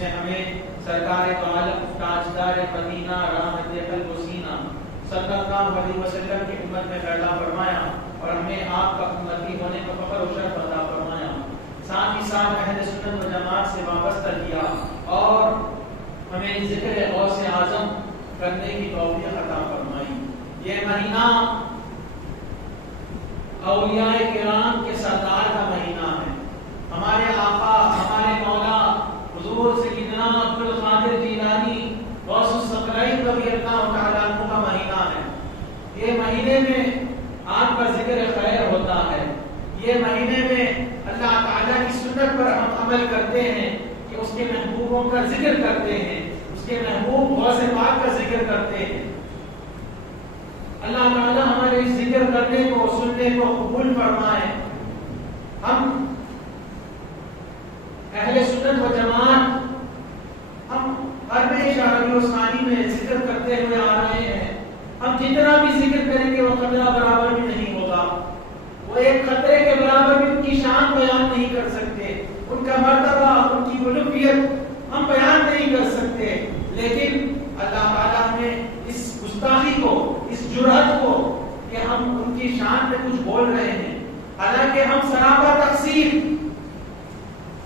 نے ہمیں سرکار دو عالم تاجدار مدینہ رحمت قلب و سینہ صلی اللہ علیہ وسلم کی امت میں پیدا فرمایا اور ہمیں آپ کا امتی ہونے کا فخر و شرف عطا فرمایا، ساتھ ہی ساتھ اہل سنت و جماعت سے وابستہ کیا اور ہمیں ذکر غوث اعظم کرنے کی توفیق عطا فرمائی۔ یہ مہینہ اولیاء کرام کے سردار کا مہینہ ہے، ہمارے آقا ہمارے مولا حضور سیدنا عبد القادر جیلانی غوث الثقلین رضی اللہ تعالیٰ عنہ کا مہینہ ہے۔ یہ مہینے میں آپ کا ذکر خیر ہوتا ہے، یہ مہینے میں اللہ تعالیٰ کی سنت پر ہم عمل کرتے ہیں کہ اس کے محبوبوں کا ذکر کرتے ہیں، اس کے محبوب غوث پاک کا ذکر کرتے ہیں۔ اللہ تعالیٰ ہمارے اس ذکر کرنے کو سننے کو قبول فرمائے۔ ہم اہل سنت و جماعت ہم ہمیشہ ربیع الثانی میں ذکر کرتے ہوئے آ رہے ہیں، ہم جتنا بھی ذکر کریں گے وہ قطرہ برابر بھی نہیں ہوگا، وہ ایک قطرے کے برابر بھی ان کی شان بیان نہیں کر سکتے، ان کا مرتبہ ان کی اولویت ہم بیان نہیں کر سکتے، لیکن اللہ تعالیٰ نے اس گستاخی کو، اس جرأت کو کہ ہم ان کی شان میں کچھ بول رہے ہیں، حالانکہ ہم سراپا تقصیر،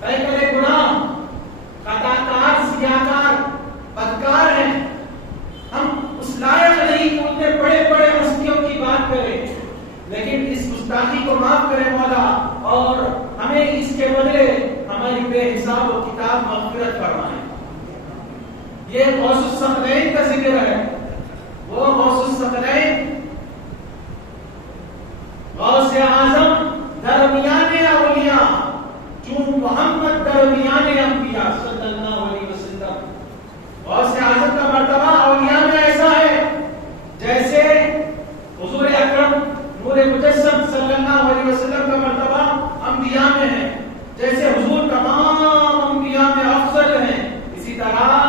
بیکر گناہ، خطا کار، سیاکار، بدکار ہیں، ہم اس لائق نہیں کہ اتنے بڑے بڑے ہستیوں کی بات کریں، لیکن اس گستاخی کو معاف کرے مولا اور ہمیں اس کے بدلے ہماری بے حساب و کتاب مغفرت فرمائے۔ یہ غوث الثقلین کا ذکر ہے، وہ غوث الثقلین غوث اعظم درمیان اولیاء، چون محمد درمیان انبیاء صلی اللہ علیہ وسلم۔ غوث اعظم کا مرتبہ اولیاء میں ایسا ہے جیسے حضور اکرم نور مجسم صلی اللہ علیہ وسلم کا مرتبہ انبیاء میں ہے، جیسے حضور تمام انبیاء میں افضل ہیں، اسی طرح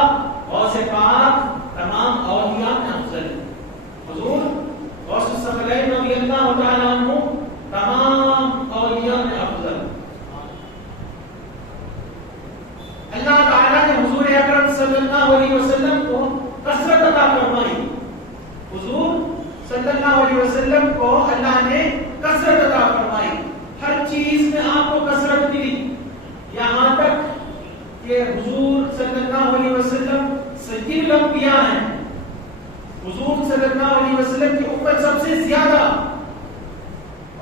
غوث پاک تمام اولیاء میں افضل ہے۔ حضور غوث الثقلین رضی اللہ تعالیٰ عنہ تمام اولیاء میں افضل۔ اللہ تعالیٰ نے حضور اکرم صلی اللہ علیہ وسلم کو کثرت عطا فرمائی، حضور صلی اللہ علیہ وسلم کو اللہ نے کثرت عطا فرمائی، ہر چیز میں آپ کو کثرت ملی، یہاں تک کہ حضور صلی اللہ علیہ وسلم سید الانبیاء ہیں، حضور صلی اللہ علیہ وسلم کی امت سب سے زیادہ،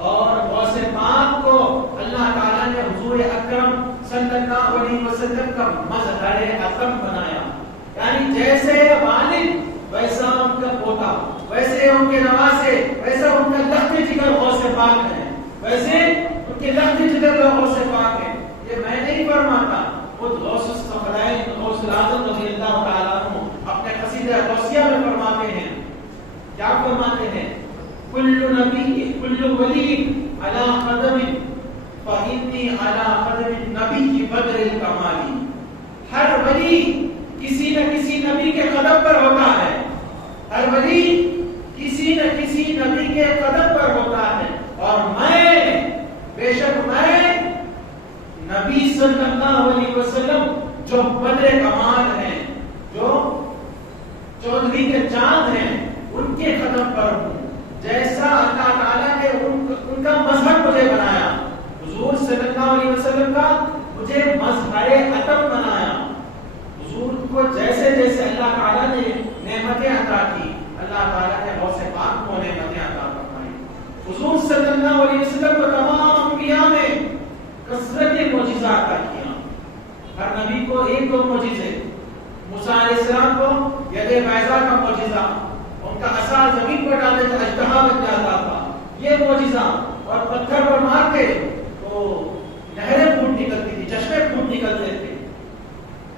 اور غوث پاک کو اللہ تعالیٰ نے حضور اکرم صلی اللہ علیہ وسلم کا مظہر اعظم بنایا، یعنی جیسے والد ویسا ان کا پوتا، ویسے ان کے نواسے، ویسا ان کا لخت جگر غوث پاک ہے، ویسے ان کے لخت جگر غوث پاک ہے۔ یہ میں نہیں فرماتا، خود غوث الثقلین غوث اعظم رضی اللہ تعالیٰ عنہ اپنے قصیدہ غوثیہ میں فرماتے ہیں، کیا فرماتے ہیں؟ کل نبی کل ولی علی قدم فإنی علی قدم نبی بدر الکمالی، ہر ولی کسی نہ کسی نبی کے قدم پر ہوتا ہے، ہر ولی کسی نہ کسی نبی کے قدم پر ہوتا ہے، اور میں بے شک میں نبی صلی اللہ علیہ وسلم جو بدر کمال ہیں، جو چودھری کے چاند ہیں، ان کے قدم پر ہوں، جیسا اللہ تعالیٰ نے ان کا مذہب مجھے بنایا، حضور صلی اللہ علیہ وسلم کا مجھے مظہر عطم بنایا، حضور کو جیسے جیسے اللہ تعالیٰ نے نعمتیں عطا کی، اللہ تعالیٰ نے غوث پاک کو نعمتیں عطا فرمائی۔ حضور صلی اللہ علیہ وسلم کو تمام انبیاء میں کثرت معجزہ عطا کیا، ہر نبی کو ایک دو معجزے، موسیٰ علیہ السلام کو ید بیضاء کا معجزہ، ان کا عصا زمین پر ڈالنے کا اژدہا بن جاتا تھا، یہ معجزہ، اور پتھر پر مارتے تو نہریں پھوٹ نکلتی تھی، چشمے پھوٹ نکلتے تھے۔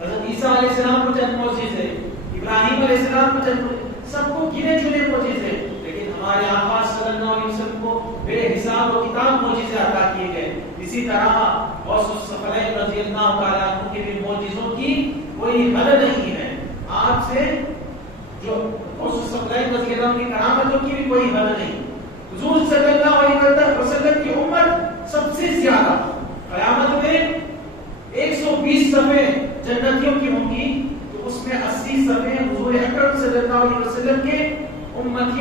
حضرت عیسیٰ علیہ السلام کو چند معجزے، ابراہیم علیہ السلام کو چند معجزے، سب کو گنے چنے معجزے، لیکن ہمارے آقا صلی اللہ علیہ وسلم کو بے حساب و کتاب معجزے عطا کیے گئے۔ اسی طرح غوث الثقلین رضی اللہ تعالیٰ عنہ کے بھی معجزوں کی کوئی حد نہیں ہے، آپ سے جو غوث الثقلین رضی اللہ عنہ کی کرامتوں کی بھی کوئی حد نہیں۔ حضور صلی اللہ علیہ وسلم کی امت سب سے زیادہ، قیامت میں 120 صفحے جنتیوں کی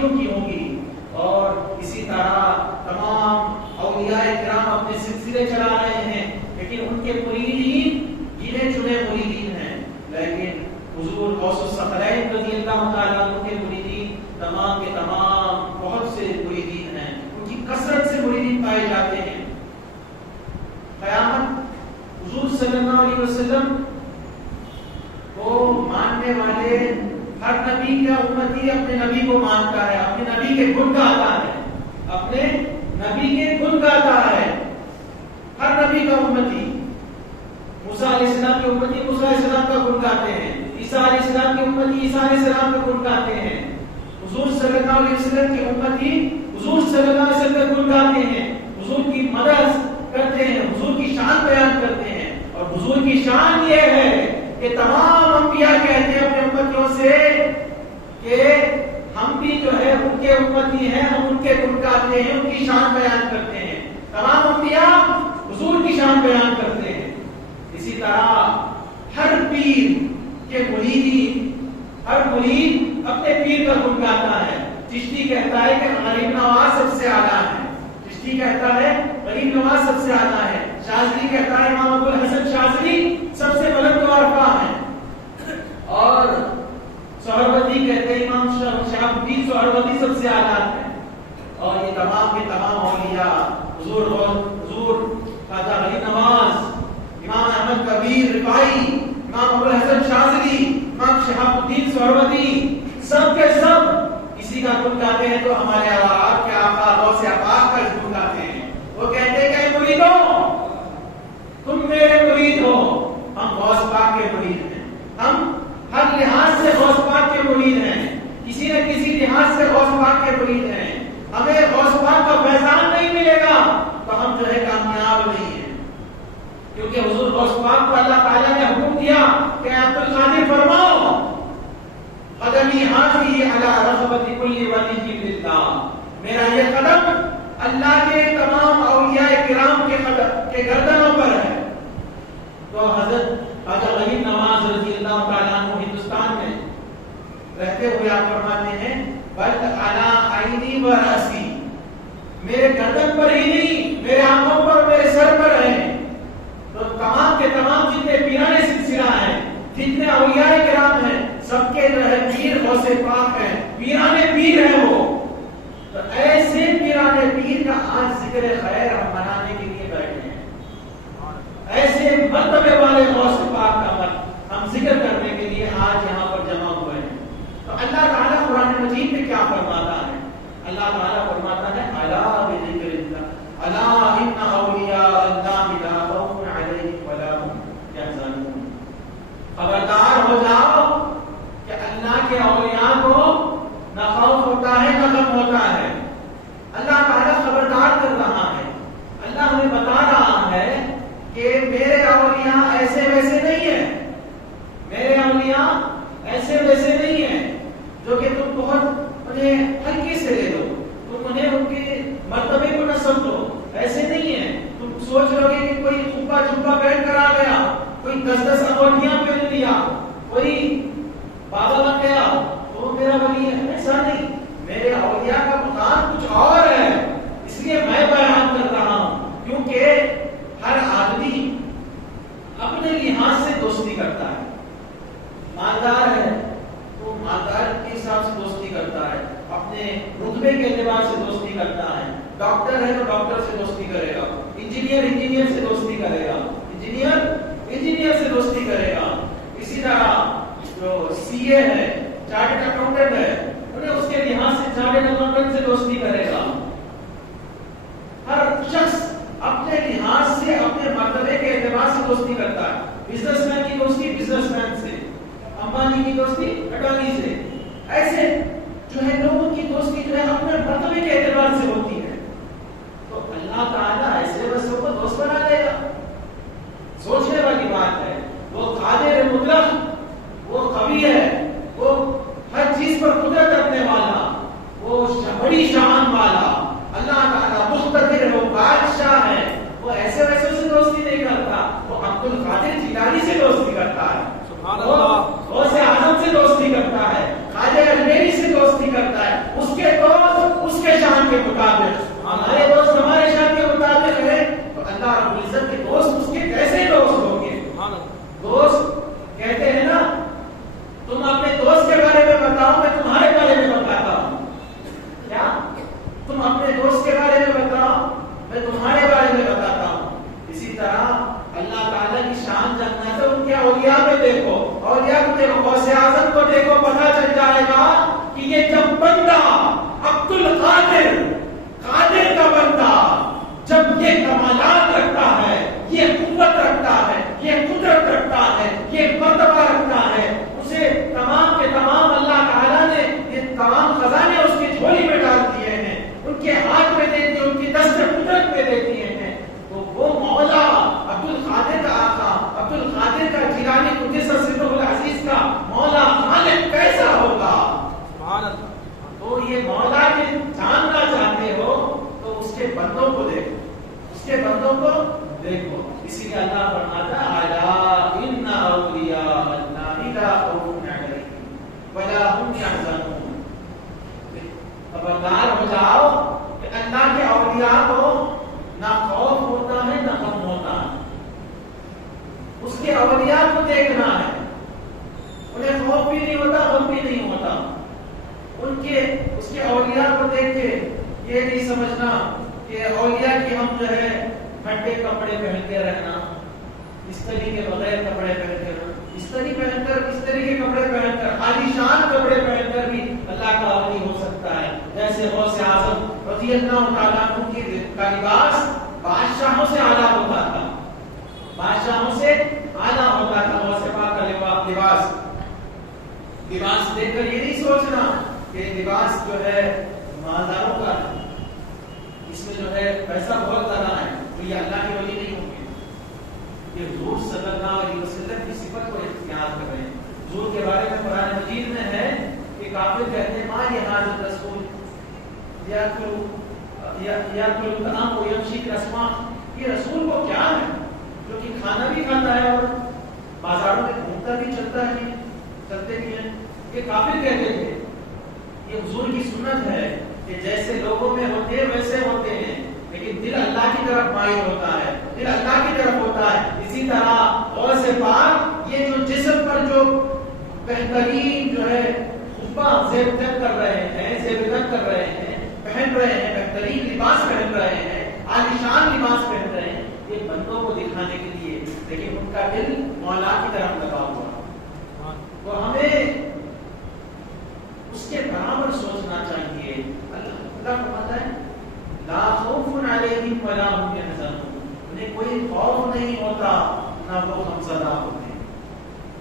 نبیوں کی ہوں گی. اور اسی طرح تمام اولیاء کرام اپنے سلسلے چلا رہے ہیں، لیکن ان کے مریدین گنے چنے مریدین ہیں. لیکن حضور غوث الثقلین رضی اللہ تعالیٰ عنہ کے مریدین تمام کے تمام بہت سے مریدین ہیں، ان کی کثرت سے مریدین پائے جاتے ہیں. قیامت حضور صلی اللہ علیہ وسلم کو ماننے والے ہر نبی کا امتی اپنے نبی کو مانتا ہے، اپنے نبی کے گن گاتا ہے، اپنے نبی کے گن گاتا ہے. ہر نبی کا امتی موسیٰ علیہ السلام کے امتی موسیٰ علیہ السلام کا گن گاتے ہیں، عیسیٰ علیہ السلام کے امتی عیسیٰ علیہ السلام کا گن گاتے ہیں، حضور صلی اللہ علیہ وسلم کے امتی حضور صلی اللہ علیہ وسلم کا گن گاتے ہیں، حضور کی مدح کرتے ہیں، حضور کی شان بیان کرتے ہیں. اور حضور کی شان یہ ہے کہ تمام انبیاء کہتے ہیں اپنے امتیوں سے کہ ہم بھی جو ہے ان کے امتی ہیں، ہم ان کے گن گاتے ہیں، ان کی شان بیان کرتے ہیں. تمام انبیاء حضور کی شان بیان کرتے ہیں. اسی طرح ہر پیر کے مریدین، ہر مرید اپنے پیر کا گن گاتا ہے. چشتی کہتا ہے کہ غریب نواز سب سے اعلیٰ ہے، چشتی کہتا ہے غریب نواز سب سے اعلیٰ ہے، شاذلی کہتا ہے امام ابو الحسن شاذلی سب سے بلند و عرفہ ہے، اور سہروردی کہتے ہیں امام شہاب الدین سہروردی سب سے اعلیٰ ہے. اور یہ تمام کے تمام اولیاء حضور خواجہ غریب نواز، امام احمد کبیر رفاعی، امام ابو الحسن شاذلی، امام شہاب الدین سہروردی، سب کے سب کسی کا گن گاتے ہیں تو ہمارے آپ کے آقا غوث پاک کا گن گاتے ہیں. وہ کہتے ہیں کہ مریدوں تم میرے مرید ہو، ہم غوث پاک کے مرید ہیں، ہم ہر لحاظ سے غوث پاک کے مرید ہیں، کسی نہ کسی لحاظ سے غوث پاک کے مرید ہیں. ہمیں غوث پاک کا فیضان نہیں ملے گا تو ہم جو ہے کامیاب نہیں ہیں. کیونکہ حضور غوث پاک کو اللہ تعالیٰ نے حکم دیا کہ عبد القادر فرماؤ قدمی حاضی علی رغبت کل ولی للہ، میرا یہ قدم اللہ کے تمام اولیاء کرام کے گردنوں پر ہے. تو حضرت خواجہ غریب نواز رضی اللہ تعالیٰ عنہ ہندوستان میں رہتے ہوئے آپ فرماتے ہیں بل علی عینی و راسی، میرے گردن پر ہی نہیں میرے آنکھوں پر میرے سر پر ہے. تو تمام کے تمام جتنے پیرانے سلسلہ ہیں، جتنے اولیاء کرام ہیں، سب کے جو ہے پیر غوث پاک ہیں، پیرانے پیر ہیں وہ. تو ایسے پیرانے پیر کا آج ذکر خیر ہم منانے کے لیے بیٹھے ہیں. ایسے مرتبے والے غوث پاک کا ہم ذکر کرنے کے لیے آج یہاں پر جمع ہوئے ہیں. تو اللہ تعالیٰ قرآن مجید میں کیا فرماتا ہے؟ اللہ تعالیٰ فرماتا ہے الا بذکر اللہ الا ان اولیاء اللہ لا خوف علیہم ولا هم یحزنون. خبردار ہو جاؤ کہ اللہ کے اولیاء کو نہ خوف ہوتا ہے نہ غم ہوتا ہے. اللہ تعالیٰ خبردار کر رہا ہے، اللہ ہمیں بتا رہا ہے کہ میرے اولیاء ایسے ویسے نہیں ہیں، میرے اولیاء ایسے ویسے نہیں ہیں جو کہ تم بہت انہیں ہلکے سے لے لو، تم انہیں ان کے مرتبے کو نہ سمجھو. ایسے نہیں ہیں. تم سوچ لو گے کہ کوئی خوبا چھپا پہن کر آ گیا، کوئی 10 انگوٹھیاں پہن لیا، کوئی بابا بن گیا تو میرا ولی ہے. ایسا نہیں. میرے اولیاء کا مقام کچھ اور ہے، اس لیے میں بیان کر رہا ہوں. کیونکہ ہر آدمی اپنے لحاظ سے دوستی کرتا ہے. مالدار ہے تو مالدار کے حساب سے دوستی کرتا ہے، اپنے رتبے کے اعتبار سے دوستی کرتا ہے. ڈاکٹر ہے تو ڈاکٹر سے دوستی کرے گا، انجینئر سے دوستی کرے گا، انجینئر سے دوستی کرے گا. اسی طرح جو سی اے ہے، چارٹرڈ اکاؤنٹنٹ ہے، انہیں اس کے لحاظ سے چارٹرڈ اکاؤنٹنٹ سے دوستی کرے گا. ہر شخص اپنے لحاظ سے اپنے مرتبے کے اعتبار سے دوستی کرتا ہے. بزنس مین کی دوستی بزنس مین سے، امبانی کی دوستی اڈانی سے. ایسے جو ہے لوگوں کی دوستی جو ہے اپنے مرتبے کے اعتبار سے ہوتی ہے. تو اللہ تعالیٰ ایسے بسوں کو دوست بنا دے گا. سوچنے والی بات ہے. وہ قادر مطلق، وہ قوی ہے، وہ ہر چیز پر قدرت رکھنے والا، وہ بڑی شان والا اللہ تعالیٰ مقتدر ہے، وہ بادشاہ ہے. وہ ایسے ویسے سے دوستی نہیں کرتا. وہ عبد رب العزت کے دوست اس کے کیسے دوست ہوں گے؟ دوست کہتے ہیں نا تم اپنے دوست کے بارے میں بتاؤ میں تمہارے بارے میں بتاتا ہوں. کیا تم اپنے دوست کے بارے میں بتاؤ میں تمہارے بارے میں بتاتا ہوں. اسی طرح اللہ تعالیٰ کی شان جاننا ہے تو ان کے اولیاء میں دیکھو, اولیاء کو دیکھو, غوث اعظم کو دیکھو, پتہ چل جائے گا کہ یہ جب بندہ عبد القادر قادر کا بندہ جب یہ کمالات رکھتا ہے, یہ قوت رکھتا ہے, یہ قدرت رکھتا ہے, یہ مرتبہ رکھتا ہے, اسے تمام کے تمام اللہ تعالیٰ نے یہ تمام خزانے اس کی جھولی میں ڈال دیے ہیں, ان کے ہاتھ میں دے دیے, ان کی دست قدرت میں دے دیے ہیں. تو وہ مولا عبد القادر کا آقا, عبد القادر کا جیلانی قدس سرہ العزیز کا مولا خالق کیسا ہوگا؟ سبحان اللہ. تو یہ مولا کے جاننا چاہتے ہو تو اس کے بندوں کو دیکھو, اس کے بندوں کو دیکھو. اسی لیے اللہ فرماتا الا ان اولیاء اللہ لا خوف علیہم ولا هم يحزنون. خبردار ہو جاؤ کہ اللہ کے اولیاء کو نہ خوف ہوتا ہے نہ غم ہوتا ہے. اس کے اولیاء کو دیکھنا ہے, انہیں خوف بھی نہیں ہوتا غم بھی نہیں ہوتا. اس کے اولیاء کو دیکھ کے یہ نہیں سمجھنا کہ اولیاء کی ہم جو ہے پھٹے کپڑے پہن کے رہنا, استری کے بغیر کپڑے پہن کے رہنا, استری پہن کر استری کے کپڑے پہن کر عالی شان کپڑے پہن کر بھی اللہ کا ولی ہو سکتا ہے. جیسے غوث اعظم رضی اللہ تعالیٰ عنہ کی کا لباس بادشاہوں سے اعلیٰ ہوتا تھا, بادشاہوں سے اعلیٰ ہوتا تھا غوث پاک کا لباس. لباس دیکھ کر یہ نہیں سوچنا کہ لباس جو ہے مالداروں کا ہے, اس میں جو ہے پیسہ بہت لگا ہے تو یہ اللہ کے ولی نہیں ہوں گے. یہ حضور صلی اللہ علیہ وسلم کی صفت کو اختیار کر رہے ہیں. حضور کے بارے میں قرآن مجید میں ہے کہ کافر کہتے ہیں ماں یہ حاضر رسول یا الطعام ویمشی الاسواق, یہ رسول کو کیا ہے جو کہ کھانا بھی کھاتا ہے اور بازاروں میں گھومتا بھی چلتا ہے, چلتے بھی ہیں. یہ کافر کہتے تھے. یہ حضور کی سنت ہے کہ جیسے لوگوں میں ہوتے ہیں ویسے ہوتے ہیں, لیکن دل اللہ کی طرف مائل ہوتا ہے, دل اللہ کی طرف ہوتا ہے. اسی طرح غوث پاک یہ جو جسم پر جو بہترین جو ہے خفا زیب تن کر رہے ہیں, زیب تن کر رہے ہیں, پہن رہے ہیں, بہترین لباس پہن رہے ہیں, عالیشان لباس پہن رہے ہیں, یہ بندوں کو دکھانے کے لیے, لیکن ان کا دل مولا کی طرف لگا ہوا. تو ہمیں اس کے برابر سوچنا چاہیے. اللہ فرماتا ہے لا خوف علیہم ولا هم يحزنون, انہیں کوئی خوف نہیں ہوتا نہ وہ غمزدہ ہوتے ہیں,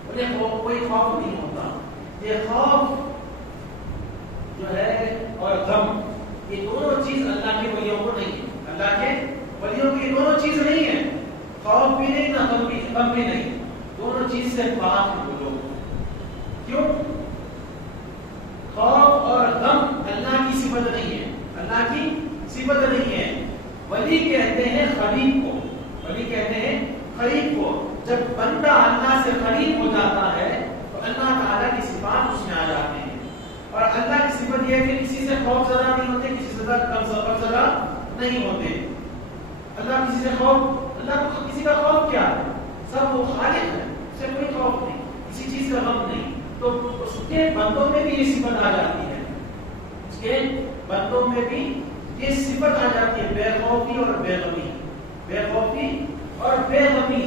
انہیں کوئی خوف نہیں ہوتا. یہ خوف جو ہے اور غم یہ دونوں چیز اللہ کے ولیوں کو نہیں ہے. اللہ کے ولیوں کی دونوں چیز نہیں ہے, خوف بھی نہیں نہ غم بھی نہیں, دونوں چیز سے پاک ہیں وہ لوگ. کیوں؟ خوف اور غم اللہ کی صفت نہیں ہے, اللہ کی صفت نہیں ہے. ولی کہتے ہیں قریب کو, ولی کہتے ہیں قریب کو. جب بندہ اللہ سے قریب ہو جاتا ہے تو اللہ تعالیٰ کی صفات اس میں آ جاتے ہیں. اور اللہ کی صفت یہ ہے کہ کسی سے خوف زدہ نہیں ہوتے, کسی سے غم زدہ نہیں ہوتے. اللہ کسی سے خوف, اللہ کو کسی کا خوف کیا ہے, سب وہ خالق ہے, اس سے کوئی خوف نہیں, کسی چیز کا غم نہیں. تو اس کے بندوں میں بھی یہ صفت آ جاتی ہے, اس کے بندوں میں بھی یہ صفت آ جاتی ہے, بے خوفی اور بے غمی. بے خوفی اور بے غمی,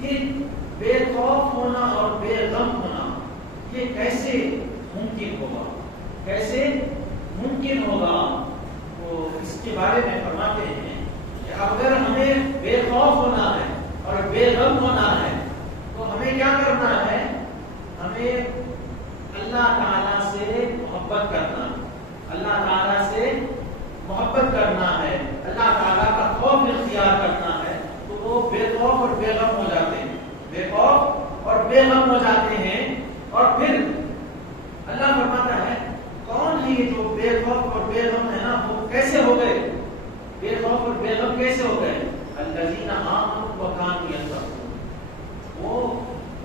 یہ بے خوف ہونا اور بے غم ہونا یہ کیسے ممکن ہوگا, کیسے ممکن ہوگا؟ وہ اس کے بارے میں فرماتے ہیں کہ اگر ہمیں بے خوف ہونا ہے اور بے غم ہونا ہے تو ہمیں کیا کرنا ہے؟ ہمیں اللہ تعالیٰ سے محبت کرنا, اللہ تعالیٰ سے محبت کرنا ہے, اللہ تعالیٰ کا خوف اختیار کرنا ہے. تو وہ بے خوف اور بے غم ہو جاتے ہیں, بے خوف اور بے غم ہو جاتے ہیں. اور پھر اللہ فرماتا ہے کون ہے یہ جو بے خوف اور بے غم ہے نا, وہ کیسے ہو گئے؟ بے خوف اور بے غم کیسے ہو گئے؟ الذین آمنوا وکانوا یتقون, وہ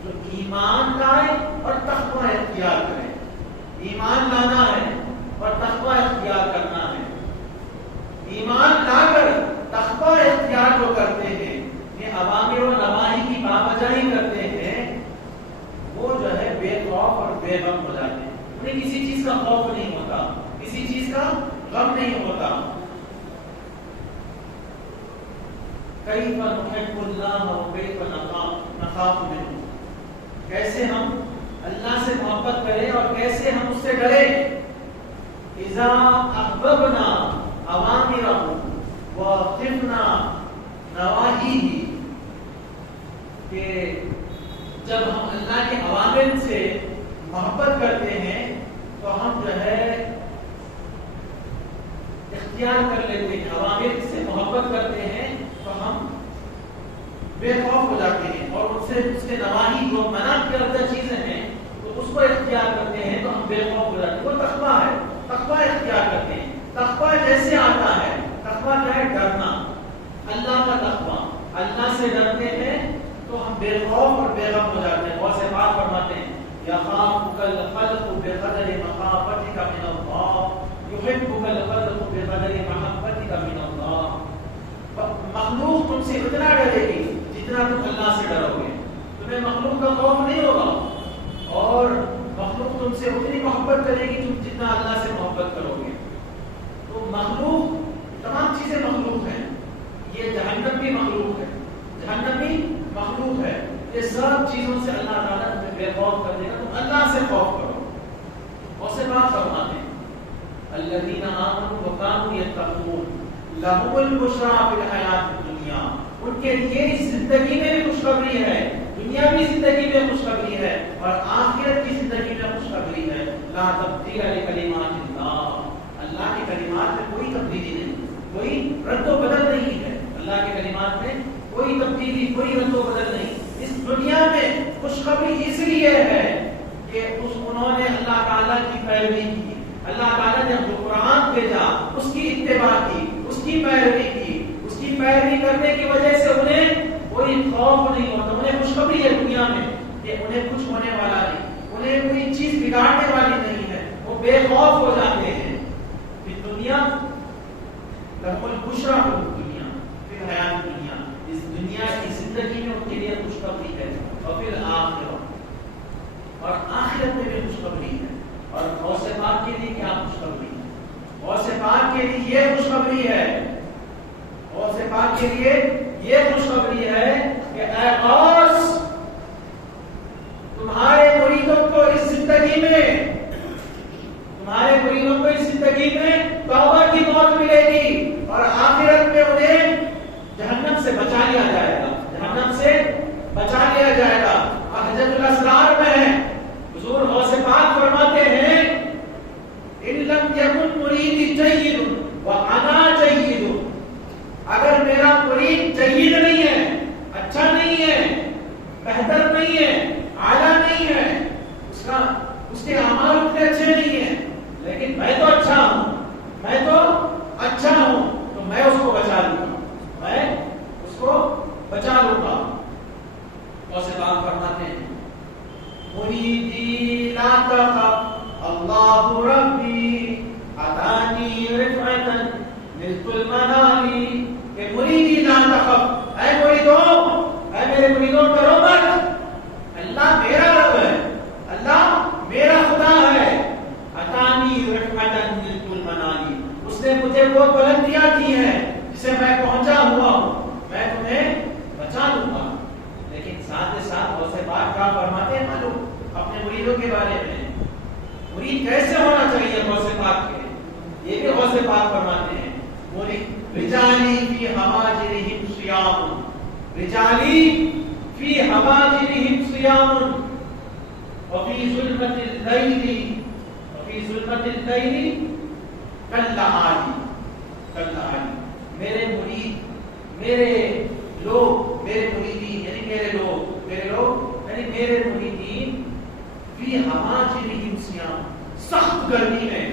جو ایمان لائے اور تقوی اختیار کرے. ایمان لانا ہے اور تقوی اختیار کرنا ہے. ایمان لا کر تقوی اختیار جو کرتے چیز کا خوف نہیں ہوتا، کسی چیز کا غم نہیں ہوتا. کیف نحب اللہ وکیف نخاف منہ، کیسے ہم اللہ سے محبت کریں اور کیسے ہم اس سے ڈریں. اذا احببنا اوامرہ وخفنا نواہیہ، کہ جب ہم اللہ کے اوامر سے محبت کرتے ہیں تو ہم جو ہے اختیار کر لیتے ہیں، اوامر سے محبت کرتے ہیں تو ہم بے خوف ہو جاتے ہیں، اور ان سے اس کے نواہی جو منع کردہ چیزیں ہیں تو اس کو اختیار کرتے ہیں تو ہم بے خوف ہو جاتے ہیں. وہ تقویٰ ہے، تقویٰ اختیار کرتے ہیں. تقویٰ جیسے آتا ہے، تقویٰ کیا ہے؟ ڈرنا. اللہ کا تقویٰ، اللہ سے ڈرتے ہیں تو ہم بے خوف اور بے غم ہو جاتے ہیں. بہت سے بات فرماتے ہیں یخافک الخلق بقدر مخافتک من اللہ، یحبک الخلق بقدر محبتک من اللہ. مخلوق تم سے اتنا ڈرے گی جتنا تم اللہ سے ڈرو گے. تمہیں مخلوق کا خوف نہیں ہوگا، اور مخلوق تم سے اتنی محبت کرے گی تم جتنا اللہ سے محبت کرو گے. تو مخلوق، تمام چیزیں مخلوق ہیں. یہ جہنم بھی مخلوق ہے، جہنم بھی مخلوق ہے. یہ سب چیزوں سے اللہ تعالیٰ تمہیں بے خوف کر دے گا. تم اللہ سے خوف کرو. اور سے بات فرماتے ہیں الذین آمنوا وکانوا یتقون لهم البشریٰ فی الحیاۃ الدنیا، ان کے لیے اس زندگی میں بھی خوشخبری ہے، دنیاوی زندگی میں خوشخبری ہے اور آخرت کی زندگی میں خوشخبری ہے. لا تبدیل لکلمات اللہ، اللہ کے کلمات میں کوئی تبدیلی نہیں، کوئی رد و بدل نہیں ہے. اللہ کے کلمات میں کوئی تبدیلی، کوئی رد و بدل نہیں. اس دنیا میں خوشخبری اس لیے ہے کہ انہوں نے اللہ تعالیٰ کی پیروی کی، اللہ تعالیٰ نے جو قرآن بھیجا اس کی اتباع کی، اس کی پیروی کی. اس کی پیروی کرنے کی وجہ سے انہیں کوئی خوف نہیں ہوتا. انہیں خوشخبری ہے دنیا میں کہ انہیں کچھ ہونے والا نہیں، انہیں کوئی چیز بگاڑنے والی نہیں ہے. وہ بے خوف ہو جاتے ہیں. پھر دنیا لهم البشریٰ فی الدنیا فی الحیاۃ الدنیا، اس دنیا کی زندگی میں ان کے لیے خوشخبری ہے. اور پھر آخرت، اور آخرت میں بھی خوشخبری ہے. اور غوث پاک کے لیے کیا خوشخبری ہے؟ غوث پاک کے لیے یہ خوشخبری ہے، غوث پاک کے لیے یہ خوشخبری ہے کہ اے غوث، تمہارے مریدوں کو اس زندگی میں، تمہارے مریدوں کو اس زندگی میں توبہ کی موت ملے گی، اور آخرت میں انہیں جہنم سے بچا لیا جائے گا، جہنم سے بچا لیا جائے گا. اور حجت الاسرار میں ہے حضور غوث پاک فرماتے ہیں ان لم یکن مریدی جید وانا جید، اگر میرا مرید جید نہیں ہے، اچھا نہیں ہے، بہتر نہیں ہے، اعلیٰ نہیں ہے، اس کے اعمال اتنے اچھے نہیں ہیں، لیکن میں تو اچھا ہوں، میں تو اچھا ہوں، تو میں اس کو بچا لوں گا، میں اس کو بچا لوں گا. غوث پاک فرماتے ہیں مریدی لا تخف اللہ ربی اتانی رفعتا ملت المنالی، کہ مریدی لا تخف، اے مریدوں، اے میرے مریدوں ڈرو مت، اللہ میرا رب ہے، اللہ میرا خدا ہے. اتانی رفعتا ملت المنالی، اس نے مجھے وہ بلندیاں دی ہیں جسے میں پہنچا ہوا ہوں، میں تمہیں بچا لوں گا. لیکن ساتھ ساتھ غوث پاک کیا فرماتے ہیں معلوم اپنے مریدوں کے بارے میں؟ مرید کیسے ہونا چاہیے غوث پاک کے؟ یہ بھی غوث پاک فرماتے ہیں رجالی فی حواجرہم صیام، رجالی فی حواجرہم صیام وفی ظلمت اللیل، وفی ظلمت اللیل کاللعالی، کاللعالی. میرے مرید، میرے لوگ، میرے مریدین یعنی میرے لوگ، میرے لوگ یعنی میرے مریدین فی حواجرہم صیام، سخت گرمی میں،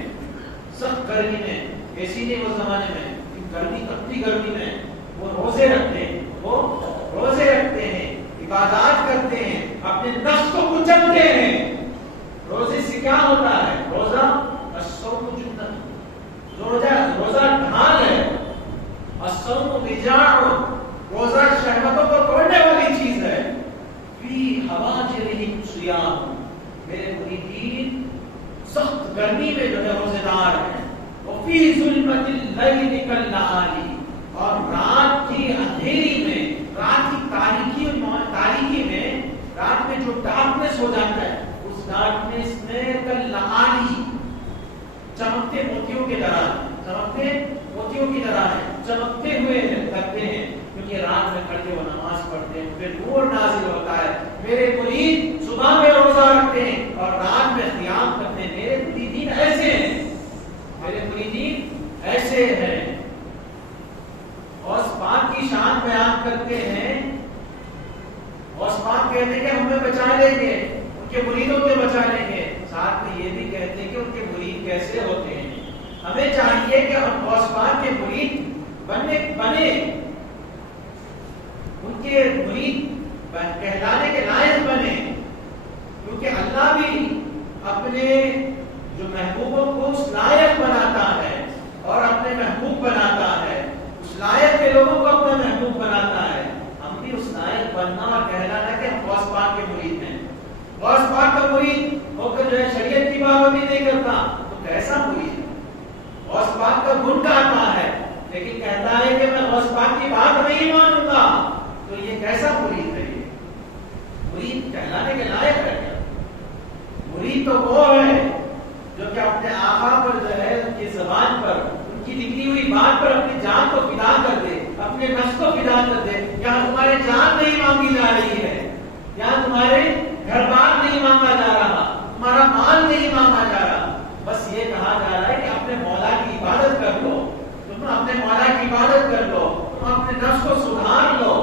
سخت گرمی میں، ایسی نہیں وہ زمانے میں گرمی، کتنی گرمی میں وہ روزے رکھتے ہیں، وہ روزے رکھتے ہیں، عبادات کرتے ہیں، اپنے نفس کو کچلتے ہیں. روزے سے کیا ہوتا ہے؟ روزہ الصوم جنت، روزہ ڈھال ہے. الصوم وجاع، روزہ شہوتوں کو توڑنے والی چیز ہے. فی حواجرہم صیام، میرے مریدین سخت گرمی فی ظلمت اللیل کالنہار، اور رات کی اندھیری میں، رات کی تاریکی میں، رات میں جو ڈارکنس ہو جاتا ہے، اس ڈارکنس میں کالنہار، چمکتے موتیوں کی طرح، چمکتے موتیوں کی طرح ہے، چمکتے ہوئے لگتے ہیں، کیونکہ رات میں کھڑے وہ نماز پڑھتے ہیں، پھر نور نازل ہوتا ہے۔ میرے مرید صبح میں روزہ رکھتے ہیں اور رات میں قیام کرتے ہیں۔ میرے مریدین ایسے ہیں، میرے مریدین ایسے ہیں۔ غوث پاک کی شان بیان کرتے ہیں، غوث پاک کہتے ہیں کہ ہمیں بچا لیں گے، ان کے مریدوں کے بچا لیں گے، ساتھ میں یہ بھی کہتے ہیں کہ ان کے مرید کیسے ہوتے ہیں۔ ہمیں چاہیے کہ ہم غوث پاک کے مرید بنے، ان کے مرید کہلانے کے لائق بنے، کیونکہ اللہ بھی اپنے جو محبوبوں کو اس لائق بناتا ہے اور اپنے محبوب بناتا ہے، اس لائق کے لوگوں کو اپنا محبوب بناتا ہے۔ ہم بھی اس لائق بننا اور کہلانا کہ ہم غوث پاک کے مرید ہیں۔ غوث پاک کا مرید ہو کر جو ہے شریعت کی پابندی نہیں کرتا تو کیسا مرید ہے؟ غوث پاک کا گن گاتا ہے لیکن کہتا ہے کہ میں غوث پاک کی بات نہیں مانوں گا، تو یہ کیسا مرید ہے؟ یہ مرید کہلانے کے لائق ہے کیا؟ مرید تو وہ ہے جو کہ اپنے آقا پر جو ہے ان کی زبان پر، ان کی لکھی ہوئی بات پر اپنی جان کو فدا کر دے، اپنے نفس کو فدا کر دے۔ یہاں تمہارے جان نہیں مانگی جا رہی ہے، یہاں تمہارے گھر بار نہیں مانگا جا رہا، تمہارا مال نہیں مانگا جا رہا، بس یہ کہا جا رہا ہے کہ اپنے مولا کی عبادت کر لو، تم اپنے مولا کی عبادت کر لو، تم اپنے نفس کو سدھار لو،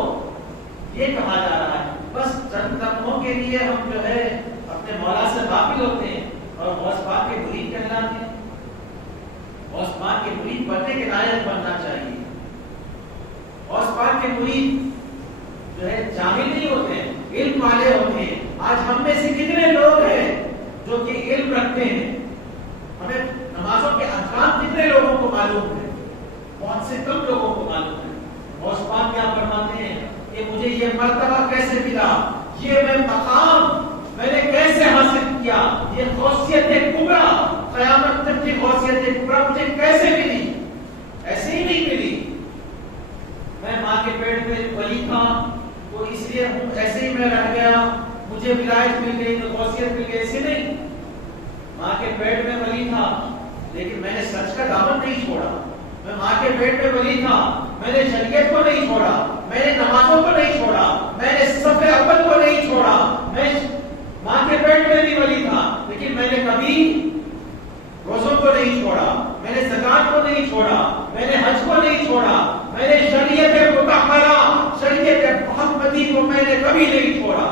یہ کہا جا رہا ہے۔ بس چند لمحوں کے لیے ہم جو ہے اپنے مولا سے غافل ہوتے ہیں اور غوث پاک کے مرید کہلاتے ہیں۔ غوث پاک کے مرید بننے کے لائق بننا چاہیے۔ غوث پاک کے مرید جو ہے جاہل نہیں ہوتے ہیں، علم والے ہوتے ہیں۔ آج ہم میں سے کتنے لوگ ہیں جو کہ علم رکھتے ہیں؟ ہمیں نمازوں کے احکام کتنے لوگوں کو معلوم ہے؟ بہت سے کم لوگوں کو معلوم ہے۔ غوث پاک کیا فرماتے ہیں کہ مجھے یہ مرتبہ کیسے ملا، یہ میں مقام میں نے کیسے حاصل کیا، یہ غوثیت کبریٰ، قیامت تک کی غوثیت کبریٰ مجھے کیسے ملی؟ ایسے ہی نہیں ملی۔ میں ماں کے پیٹ میں ولی تھا تو اس لیے ایسے ہی میں رہ گیا، مجھے ولایت مل گئی تو غوثیت مل گئی، ایسے نہیں۔ ماں کے پیٹ میں ولی تھا لیکن میں نے سچ کا دامن نہیں چھوڑا، میں ماں کے پیٹ میں ولی تھا، میں نے شریعت کو نہیں چھوڑا، میں نے نمازوں کو نہیں چھوڑا، میں نے صف اول کو نہیں چھوڑا، میں ماں کے پیٹ میں بھی ولی تھا لیکن میں نے کبھی روزوں کو نہیں چھوڑا، میں نے زکات کو نہیں چھوڑا، میں نے حج کو نہیں چھوڑا، میں نے شریعت مطہرہ، شریعت محمدی کو میں نے کبھی نہیں چھوڑا،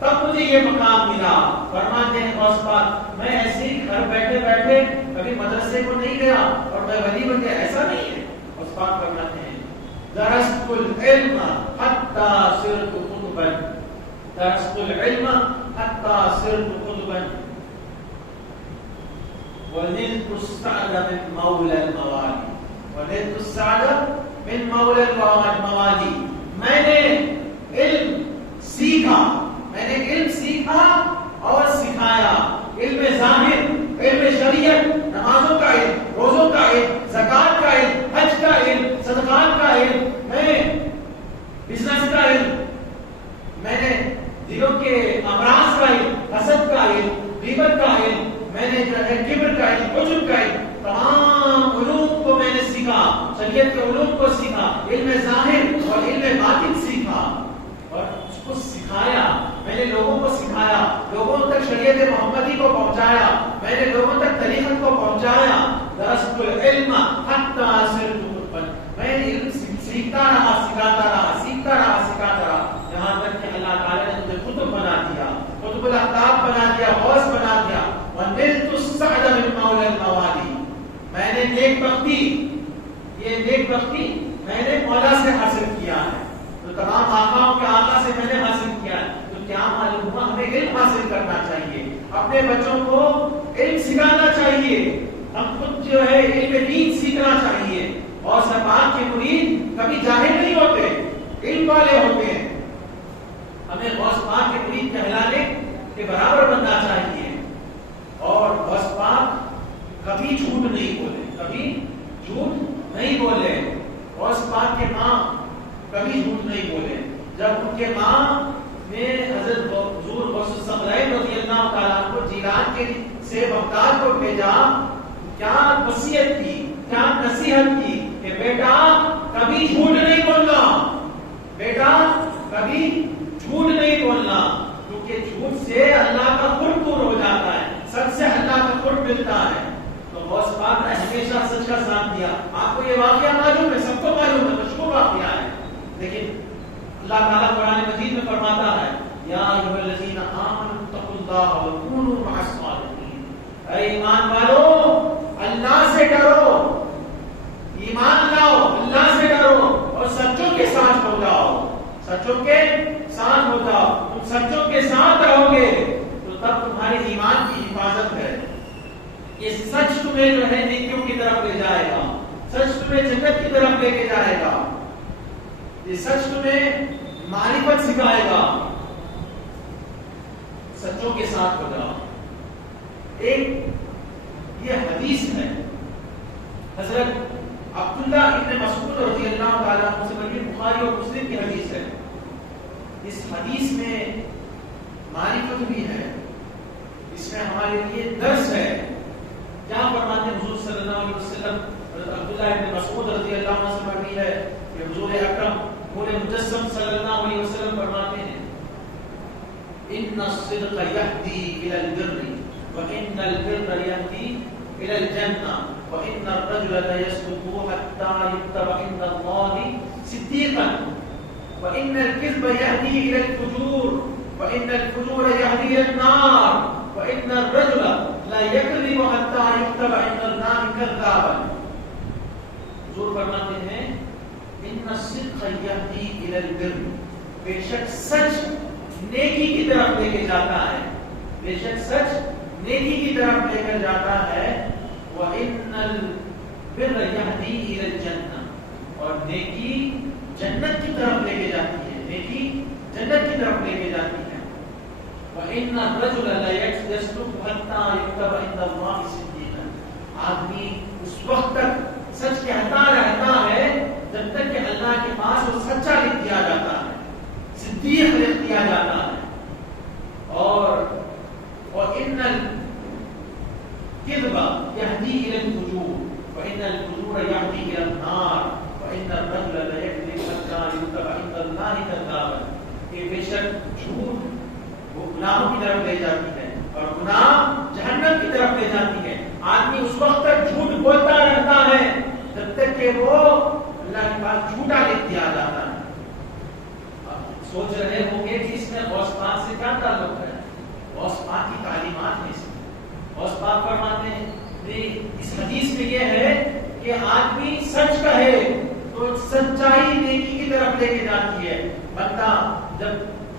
تب مجھے یہ مقام ملا۔ فرماتے ہیں غوث پاک میں ایسے ہی گھر بیٹھے بیٹھے کبھی مدرسے کو نہیں گیا اور میں ولی بن گیا، ایسا نہیں ہے۔ غوث پاک فرماتے ہیں درست العلم حتی صرت قطبا، درست العلم حتی صرت قطبا ونلت السعد من مولى الموالي، ونلت السعد من مولى الموالي۔ میں نے علم سیکھا، میں نے علم سیکھا اور سکھایا، علم ظاہر، علم شریعت، نمازوں کا علم، روزوں کا علم، زکات کا علم، حج کا علم، صدقات کا علم، میں بزنس کا علم، میں نے دلوں کے امراض کا علم، حسد کا علم، غیبت کا علم، میں نے جو ہے کبر کا علم، عجب کا علم، تمام علوم کو میں نے سیکھا، شریعت کے علوم کو سیکھا، علم ظاہر اور علم باطن سیکھا اور اس کو سکھایا۔ میں نے لوگوں کو سکھایا، لوگوں تک شریعت محمدی کو پہنچایا، میں نے لوگوں تک طریقت کو پہنچایا۔ درست العلم حتی صرت قطبا، میں نے علم سیکھتا رہا، سکھاتا رہا، سیکھتا رہا، سکھاتا رہا، یہاں تک کہ اللہ تعالیٰ نے مجھے قطب بنا دیا، قطب الاقطاب بنا دیا، غوث بنا دیا۔ وَنِلْتُ السَّعْدَ مِن مَوْلَى الْمَوَالِي، میں نے نیک بختی، یہ نیک بختی میں نے مولا سے حاصل کیا ہے، تو تمام آقاؤں کے آقا سے میں نے حاصل کیا ہے۔ تو کیا معلوم ہوا؟ ہمیں علم حاصل کرنا چاہیے، اپنے بچوں کو علم سکھانا چاہیے، ہم خود جو ہے علم دین سیکھنا چاہیے۔ اور سرکار کے مرید کبھی جاہل نہیں ہوتے، علم والے ہوتے ہیں۔ ہمیں غوث پاک کے مرید کہلانے کے برابر بننا چاہیے، اور غوث پاک کبھی جھوٹ نہیں بولے، کبھی جھوٹ نہیں بولے. غوث پاک کے ماں کبھی جھوٹ نہیں بولے. جب ان کے ماں نے حضرت حضور غوث الثقلین رضی اللہ تعالیٰ کو جیلان کے سے بغداد کو بھیجا, کیا وصیت کی, کیا نصیحت کی کہ بیٹا کبھی جھوٹ نہیں بولنا, بیٹا کبھی جھوٹ نہیں بولنا, کیونکہ جھوٹ سے اللہ کا قرب دور ہو جاتا ہے, سچ سے اللہ کا قرب ملتا ہے. تو غوث پاک نے ہمیشہ سچ کا ساتھ دیا. آپ کو یہ واقعہ معلوم ہے, سب کو معلوم ہے, مشہور واقعہ ہے, لیکن اللہ تعالیٰ قرآن مجید میں فرماتا ہے یا ایھا الذین آمنوا اتقوا اللہ وکونوا مع الصادقین. اے ایمان والو اللہ سے ڈرو, ایمان لاؤ, اللہ سے ڈرو اور سچوں کے ساتھ ہو جاؤ, سچوں کے ساتھ ہو جاؤ. تم سچوں کے ساتھ رہو گے تو تب تمہارے ایمان کی حفاظت ہے. یہ سچ تمہیں جو ہے نیکیوں کی طرف لے جائے گا, سچ تمہیں جنت کی طرف لے کے جائے گا, یہ سچ تمہیں معرفت سکھائے گا. سچوں کے ساتھ ہو جاؤ. ایک یہ حدیث ہے حضرت عبداللہ ابن مسعود رضی اللہ تعالیٰ عنہ سے مروی, بخاری اور مسلم کی حدیث ہے. اس حدیث میں معرفت بھی ہے, اس میں ہمارے لیے درس ہے. کیا فرماتے ہیں حضور صلی اللہ علیہ وسلم, حضرت عبداللہ ابن مسعود رضی اللہ عنہ سے مروی ہے کہ حضور اکرم نور مجسم صلی اللہ علیہ وسلم فرماتے ہیں ان الصدق یہدی الی البر وان البر یہدی الی الجنہ وان الرجل لیصدق حتى یکتب عند اللہ صدیقا وان الکذب یہدی الی الفجور وان الفجور یہدی الی النار وان الرجل لا یکذب حتى یکتب عند اللہ کذابا. حضور فرماتے ہیں ان الصدق یہدی الی البر, بے شک سچ نیکی کی طرف لے کے جاتا ہے, بے شک سچ نیکی کی طرف لے کر جاتا ہے. وان البر یہدی الی الجنہ, اور نیکی جنت کی طرف لے کے جاتی ہے, نیکی جنت کی طرف لے کے جاتی ہے. وان الرجل لا یصدق حتى یکتب عند اللہ صدیقا, آدمی اس وقت تک سچ کہتا رہتا ہے جب تک کہ اللہ کے پاس وہ سچا لکھ دیا جاتا ہے, صدیق لکھ دیا جاتا ہے. اور ان الکذب یہدی الی الفجور وان الفجور یہدی الی النار وان الرجل لا یکذب حتى یکتب عند اللہ کذابا. کہ بے شک جھوٹ وہ گناہوں کی طرف لے جاتی ہے اور گناہ جہنم کی طرف لے جاتی ہے. آدمی اس وقت تک جھوٹ بولتا رہتا ہے جب تک کہ وہ اللہ کے پاس جھوٹا لکھ دیا جاتا ہے. آپ سوچ رہے ہوں گے کہ اس میں غوث پاک سے کیا تعلق ہے؟ غوث پاک کی تعلیمات ہیں. اس میں غوث پاک فرماتے ہیں اس حدیث میں یہ ہے کہ آدمی سچ کہے تو سچائی نیکی کی طرف لے کے جاتی ہے. بندہ جب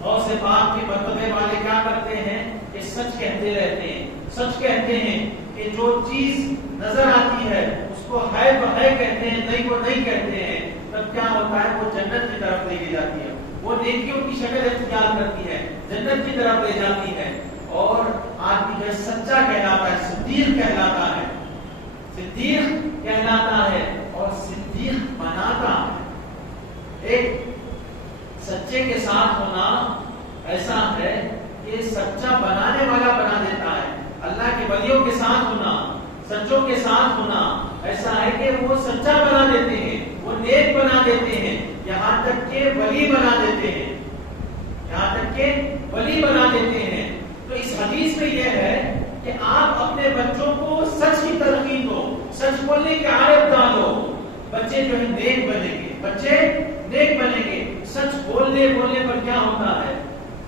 غوث پاک کے مرتبے والے کیا کرتے ہیں کہ سچ کہتے رہتے ہیں, سچ کہتے ہیں کہ جو چیز نظر آتی ہے اس کو ہے بہے کہتے ہیں, نہیں وہ نہیں کہتے ہیں, تب کیا ہوتا ہے وہ جنت کی طرف لے کے جاتی ہے, وہ نیکیوں کی شکل اختیار کرتی ہے, جنت کی طرف لے جاتی ہے. اور آدمی جو سچا کہلاتا ہے, صدیق کہلاتا ہے, صدیق کہلاتا ہے اور صدیق بناتا ہے. ایک سچے کے ساتھ ہونا ایسا ہے کہ سچا بنانے والا بنا دیتا ہے. اللہ کے ولیوں کے ساتھ ہونا, سچوں کے ساتھ ہونا ایسا ہے کہ وہ سچا بنا دیتے ہیں, وہ نیک بنا دیتے ہیں, یہاں تک کہ ولی بنا دیتے ہیں, یہاں تک کہ ولی بنا دیتے ہیں. تو اس حدیث میں یہ ہے کہ آپ اپنے بچوں کو سچ کی تلقین دو, سچ بولنے کی عادت ڈالو. بچے جو ہے نیک بنیں گے, بچے نیک بنیں گے. سچ بولنے پر کیا ہوتا ہے,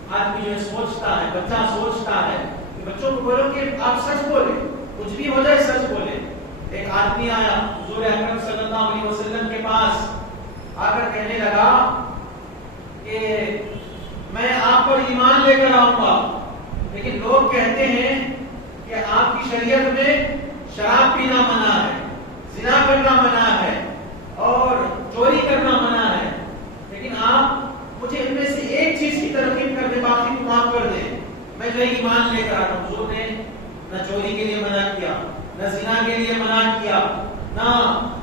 آدمی جو ہے سوچتا ہے, بچہ سوچتا ہے. بچوں کو بولو کہ آپ سچ بولیں, کچھ بھی ہو جائے سچ بولیں. ایک آدمی آیا حضور اکرم صلی اللہ علیہ وسلم کے پاس, آ کر کہنے لگا کہ میں آپ پر ایمان لے کر آؤں گا, لیکن لوگ کہتے ہیں کہ آپ کی شریعت میں شراب پینا منع ہے, زنا کرنا منع ہے اور چوری کرنا منع ہے, لیکن آپ مجھے ان میں سے ایک چیز کی ترغیب کر دیں, باقی کو معاف کر دیں, میں جو ایمان لے کر آتا ہوں. حضور نے نہ چوری کے لیے منع کیا, نہ زنا کے لیے منع کیا, نہ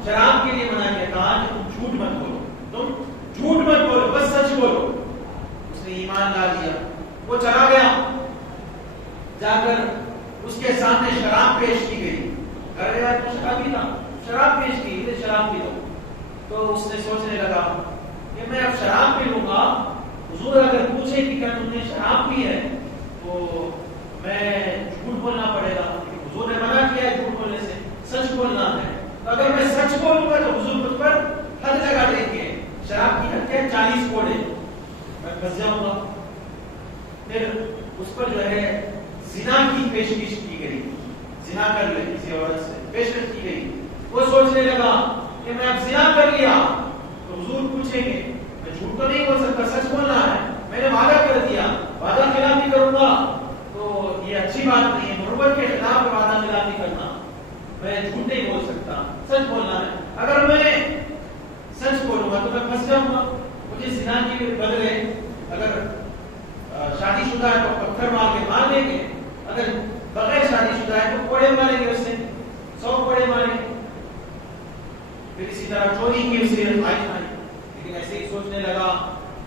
شراب کے لیے منع کیا، کہا کہ تم جھوٹ مت بولو، تم جھوٹ مت بولو، بس سچ بولو۔ اس نے ایمان لا لیا، وہ چلا گیا، جا کر اس کے سامنے شراب پیش کی گئی، گھر گیا تو شرابی تھا، شراب پیش کی، ادھر شراب پی لو۔ تو اس نے سوچنے لگا کہ میں اب شراب پی لوں گا، حضور اگر پوچھے کہ کیا تم نے شراب پی ہے تو میں جھوٹ بولنا پڑے گا، حضور نے منع کیا ہے جھوٹ بولنے سے، سچ بولنا ہے۔ تو اگر میں سچ بولوں گا تو حضور مجھ پر حد لگا دیں گے، شراب کی حد کیا 40 کوڑے، میں پھنس جاؤں گا۔ پھر اس پر جو ہے زنا کی پیشکش کی گئی، زنا کر لے کسی عورت سے پیشکش کی گئی۔ وہ سوچنے لگا کہ میں اب زنا کر لیا تو حضور پوچھیں گے، میں جھوٹ تو نہیں بول سکتا، سچ بولنا ہے، میں نے وعدہ کر دیا، وعدہ خلافی کروں گا تو یہ اچھی بات نہیں ہے، مروت کے خلاف وعدہ خلافی کرنا، میں جھوٹ نہیں بول سکتا، سچ بولنا ہے۔ اگر میں سچ بولوں گا تو میں پھنس جاؤں گا، مجھے زنا کے بدلے اگر شادی شدہ ہے تو پتھر مار کے مار دیں گے، اگر بغیر شادی شدہ ہے تو کوڑے ماریں گے، اسے 100 کوڑے ماریں گے۔ پھر اسی طرح چوری کی اسے خواہش آئی، لیکن ایسے ہی سوچنے لگا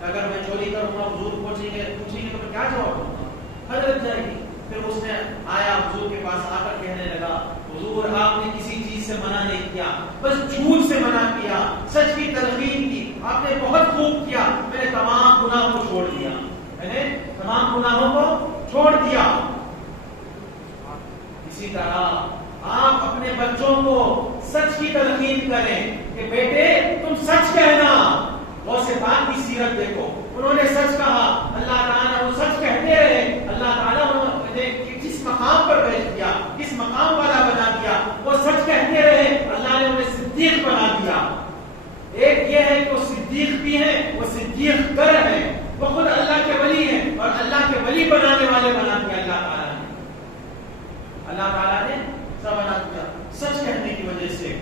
اگر میں چوری کروں گا حضور پوچھیں گے تو میں کیا جواب دوں گا، حضرت جائے گی۔ پھر اس نے آیا حضور کے پاس، آ کر کہنے لگا حضور آپ نے کسی چیز سے منع نہیں کیا، بس جھوٹ سے منع کیا، سچ کی تلقین کی، آپ نے بہت خوب کیا، میں نے تمام گناہوں کو چھوڑ دیا، میں نے تمام گناہوں کو چھوڑ دیا۔ اسی طرح آپ اپنے بچوں کو سچ کی تلقین کریں کہ بیٹے تم سچ کہنا۔ غوث پاک کی سیرت دیکھو، انہوں نے سچ کہا، اللہ تعالیٰ وہ سچ کہتے رہے، اللہ تعالیٰ نے جس مقام پر بھیج دیا، کس مقام والا بنا دیا، وہ سچ کہتے رہے، اللہ نے انہیں صدیق بنا دیا۔ ایک یہ ہے کہ وہ صدیق بھی ہیں، وہ صدیق گر ہیں، وہ خود اللہ کے ولی ہیں، اور اللہ کے ولی بنانے والے بنا دیا اللہ تعالیٰ نے سب بنا دیا سچ کہنے کی وجہ سے۔